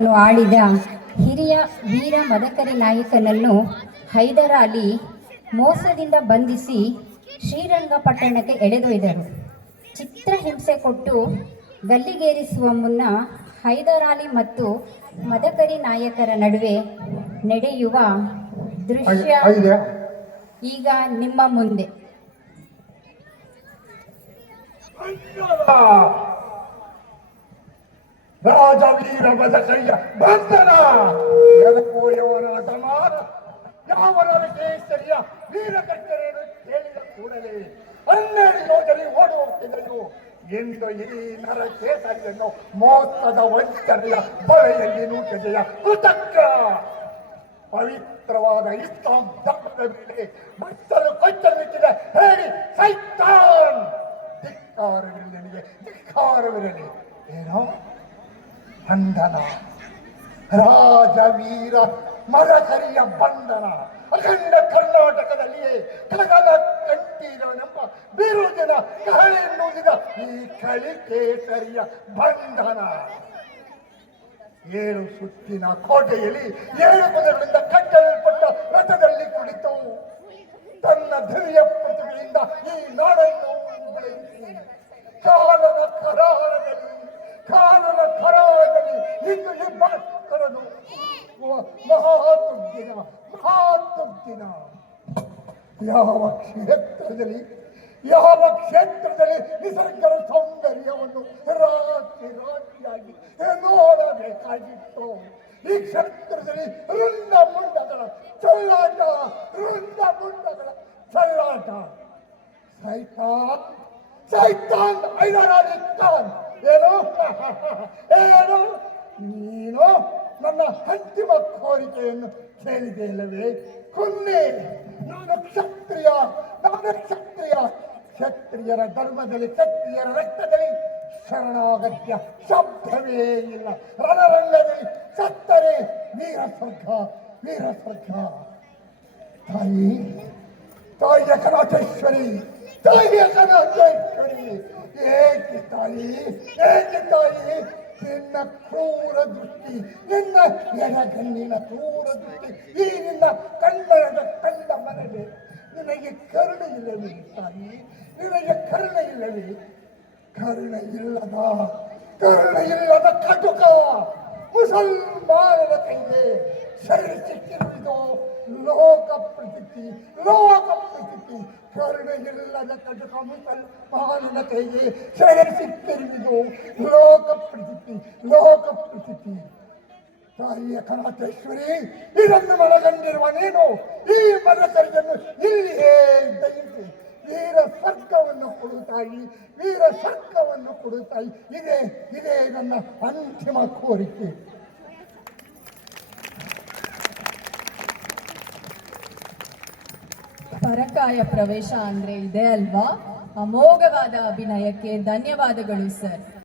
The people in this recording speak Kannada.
ಆಳಿದ ಹಿರಿಯ ವೀರ ಮದಕರಿ ನಾಯಕನನ್ನು ಹೈದರಾಲಿ ಮೋಸದಿಂದ ಬಂಧಿಸಿ ಶ್ರೀರಂಗಪಟ್ಟಣಕ್ಕೆ ಎಳೆದೊಯ್ದರು. ಚಿತ್ರಹಿಂಸೆ ಕೊಟ್ಟು ಗಲ್ಲಿಗೇರಿಸುವ ಮುನ್ನ ಹೈದರಾಲಿ ಮತ್ತು ಮದಕರಿ ನಾಯಕರ ನಡುವೆ ನಡೆಯುವ ದೃಶ್ಯ ಈಗ ನಿಮ್ಮ ಮುಂದೆ. ರಾಜವೀರ ಮದಕರಿಯ ಬಂಧನ ಎದಕೋಯವನ ಸಮಾನ ಯಾವನ ಕೇಸರಿಯ ವೀರಕರ್ತರನ್ನು ಕೇಳಿದ ಕೂಡಲೇ 12 ಯೋಧರಿ ಓಡಿ ಹೋಗ್ತಿದ್ದರು ಎಂದು ಈ ನರ ಕೇಸರಿಯನ್ನು ಮೋಸದ ವಂಚನೆಯ ಬಲೆಯಲ್ಲಿ ನೂಕಿದೆಯ ಕೃತಜ್ಞ ಪವಿತ್ರವಾದ ಇಸ್ಲಾಂ ಧರ್ಮದ ಮೇಲೆ ಮತ್ತಲು ಕಚ್ಚಲಿಕ್ಕಿದೆ ಹೇಳಿ ಸೈತಾನ್. ಧಿಕ್ಕಾರವಿರಲಿ ನನಗೆ, ಧಿಕ್ಕಾರವಿರಲಿ. ಏನೋ ಬಂಧನ, ರಾಜವೀರ ಮದಕರಿಯ ಬಂಧನ. ಅಖಂಡ ಕರ್ನಾಟಕದಲ್ಲಿಯೇ ಕಗನ ಕಂಠೀರನೆಂಬ ಬಿರುದಿನ ಕಹಳೆಯನ್ನುದಿದ ಈ ಕಳಿಕೇಸರಿಯ ಬಂಧನ. 7 ಸುತ್ತಿನ ಕೋಟೆಯಲ್ಲಿ 7 ಪದಗಳಿಂದ ಕಟ್ಟಲ್ಪಟ್ಟ ರಥದಲ್ಲಿ ಕುಳಿತು ತನ್ನ ಧರಿಯ ಪ್ರತಿಭೆಯಿಂದ ಈ ನಾಡನ್ನು ಬೆಳೆಸಿ ಕಾಲದ ಕರಾಳದಲ್ಲಿ ಇಂದು ಈ ಭಾಸ್ಕರನು ಮಹಾತುಗ್ಗಿನ ಯಾವ ಕ್ಷೇತ್ರದಲ್ಲಿ ನಿಸರ್ಗದ ಸೌಂದರ್ಯವನ್ನು ರಾಶಿಯಾಗಿ ನೋಡಬೇಕಾಗಿತ್ತು. ಈ ಕ್ಷೇತ್ರದಲ್ಲಿ ರುಂಡ ಮುಂಡಗಳ ಚಲ್ಲಾಟ. ಸೈತಾನ್ ಹೈದರಾಲಿ ಖಾನ್ ಏನು ನೀನು ನನ್ನ ಅಂತಿಮ ಕೋರಿಕೆಯನ್ನು ಕೇಳಿದೆಯಲ್ಲವೇ? ಕೊನ್ನೆ. ನಾನು ಕ್ಷತ್ರಿಯರ ಧರ್ಮದಲ್ಲಿ, ಕ್ಷತ್ರಿಯರ ರಕ್ತದಲ್ಲಿ ಶರಣಾಗತ್ಯ ಶಬ್ದವೇ ಇಲ್ಲ. ರಣರಂಗದಲ್ಲಿ ಸತ್ತರೆ ವೀರ ಸ್ವರ್ಗ. ತಾಯಿಯ ಕನಾಥೇಶ್ವರಿ, ಏಕೆ ತಾಯಿ ನಿನ್ನ ಕ್ರೂರ ದೃಷ್ಟಿ, ನಿನ್ನ ಎಡಗಣ್ಣಿನ ಕ್ರೂರ ದೃಷ್ಟಿ, ಈ ನಿನ್ನ ಕನ್ನಡದ ಕಂಡ ಮನವೇ ನಿನಗೆ ಕರುಣೆ ಇಲ್ಲವೇ ತಾಯಿ? ನಿನಗೆ ಕರುಣೆ ಇಲ್ಲವೇ? ಕರುಣೆ ಇಲ್ಲದ ಕಟುಕ ಮುಸಲ್ಮಾನರ ಕೈಗೆ ಸೆರೆ ಸಿಕ್ಕಿರುವುದು ಲೋಕ ಪ್ರಸಿದ್ಧಿ. ಕರುಣೆ ಇಲ್ಲದ ಕಟುಕ ಮುಸಲ್ಮಾನನ ಕೈಗೆ ಸೆರೆ ಸಿಕ್ಕಿರುವುದು ಲೋಕ ಪ್ರಸಿದ್ಧಿ. ತಾಯಿಯ ಕನಾಥೇಶ್ವರಿ, ಇದನ್ನು ಮನಗಂಡಿರುವ ನೀನು ಈ ಮದಕರಿಯನ್ನು ಇಲ್ಲಿಯೇ ದಯಿಸಿ ವೀರ ಸ್ವರ್ಗವನ್ನು ಕೊಡುತ್ತಾಯಿ. ಇದೇ ನನ್ನ ಅಂತಿಮ ಕೋರಿಕೆ. ಪರಕಾಯ ಪ್ರವೇಶ ಅಂದ್ರೆ ಇದೆ ಅಲ್ವಾ? ಅಮೋಘವಾದ ಅಭಿನಯಕ್ಕೆ ಧನ್ಯವಾದಗಳು ಸರ್.